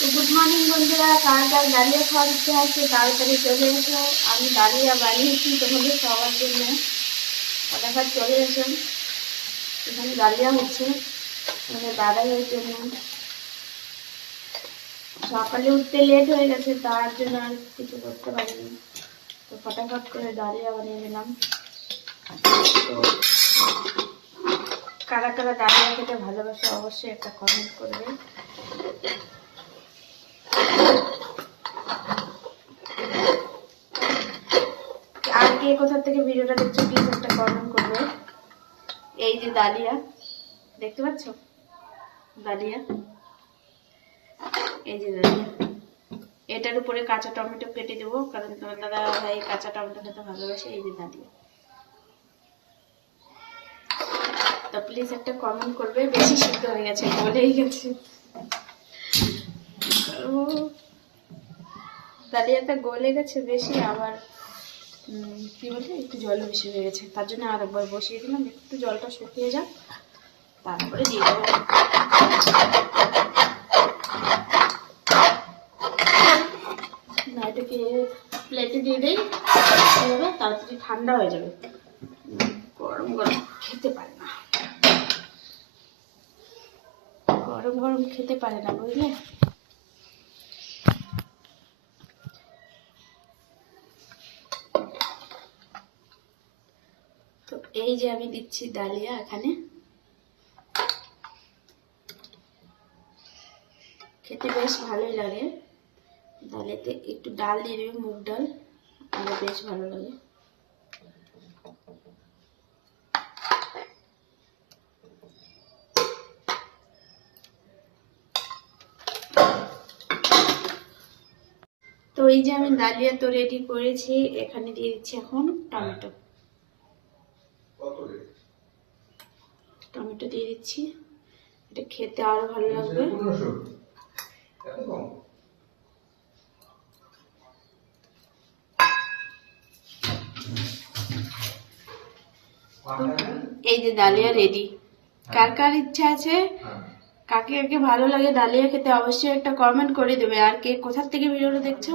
তো good morning বন্ধুরা কার কার dahlia খাওয়ার ইচ্ছে আছে, তাড়াতাড়ি চলে এসো। আমি ডালিয়া বানিয়েছি তোমাদের সবার জন্য। ফটাফট চলে এসো। এখানে ডালিয়া হচ্ছে। মানে দাদাইয়ের জন্য সকালে উঠতে লেট হয়ে গেছে, তার জন্য আর কিছু করতে পারিনি। তো ফটাফট করে ডালিয়া বানিয়ে নিলাম। তো কারা কারা ডালিয়া খেতে ভালোবাসে অবশ্যই একটা কমেন্ট করবে। আর কে কোথা থেকে ভিডিওটা দেখছ প্লিজ একটা কমেন্ট করবে। এই যে ডালিয়া দেখতে পাচ্ছ? ডালিয়া এই যে ডালিয়া এটার উপরে কাঁচা টমেটো কেটে দেবো, কারণ তোমার দাদা ভাই কাঁচা টমেটো খেতে ভালোবাসে, এই যে ডালিয়া তো প্লিজ একটা কমেন্ট করবে, বেশি সিদ্ধ হয়ে গেছে, বলেই গেছে। ডালিয়াটা গলে গেছে বেশি, আবার কি বলছে, একটু জল বেশি হয়ে গেছে। তার জন্য আর একবার বসিয়ে দিলাম, একটু জলটা শুকিয়ে যাক, তারপরে দিয়ে দেবো। প্লেটে দিয়ে দিই তাড়াতাড়ি ঠান্ডা হয়ে যাবে। গরম গরম খেতে পারে না। গরম গরম খেতে পারে না, বুঝলে? এই যে আমি দিচ্ছি ডালিয়া এখানে। খেতে বেশ ভালোই লাগে। ডালেতে একটু ডাল দিয়ে দেবে, মুগ ডাল। আমার বেশ ভালো লাগে। তো এই যে আমি ডালিয়া তো রেডি করেছি, এখানে দিয়ে দিচ্ছি এখন টমেটো। টমেটো দিয়ে দিচ্ছি। এটা খেতে আরও ভালো লাগবে। এই যে ডালিয়া রেডি কার কার ইচ্ছা আছে? কাকে কাকে ভালো লাগে ডালিয়া খেতে অবশ্যই একটা কমেন্ট করে দেবে। আর কে কোথার থেকে ভিডিওটা দেখছ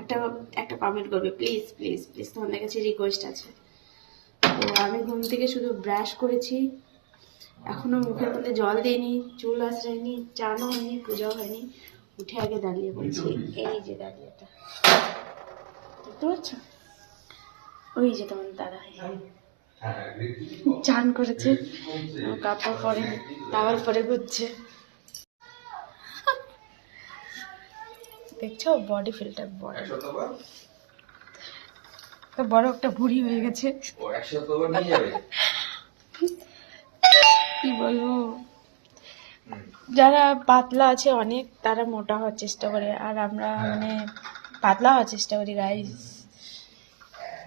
একটা একটা কমেন্ট করবে। প্লিজ প্লিজ প্লিজ তোমাদের কাছে রিকোয়েস্ট আছে। তো আমি ঘুম থেকে শুধু ব্রাশ করেছি। এখনও মুখের মধ্যে জল দিইনি চুল আশ্রয়নি চানও হয়নি, পূজাও হয়নি। উঠে আগে দাঁড়িয়ে পড়েছি এই যে দাঁড়িয়েটা। দেখতে ওই যে তোমার দাদা চান করেছে কাপড় পরে টাওয়াল পরে ঘুরছে। দেখছ বডি ফিল্টার বড়। তো বড় একটা ভুড়ি হয়ে গেছে। কি বলব? যারা পাতলা আছে অনেক তারা মোটা হওয়ার চেষ্টা করে। আর আমরা মানে পাতলা হওয়ার চেষ্টা করি গাইস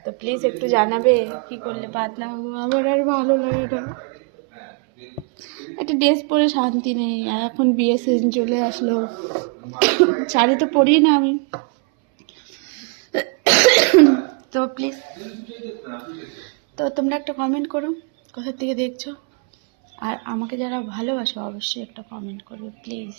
তো প্লিজ একটু জানাবে কি করলে পাতলা হব? আমার আর ভালো লাগে না। একটা ড্রেস পরে শান্তি নেই আর এখন বিয়ে সিজন চলে আসলো। শাড়ি তো পরি না আমি। তো প্লিজ তো তোমরা একটা কমেন্ট করো কোথা থেকে দেখছ? আর আমাকে যারা ভালোবাসো অবশ্যই একটা কমেন্ট করবে প্লিজ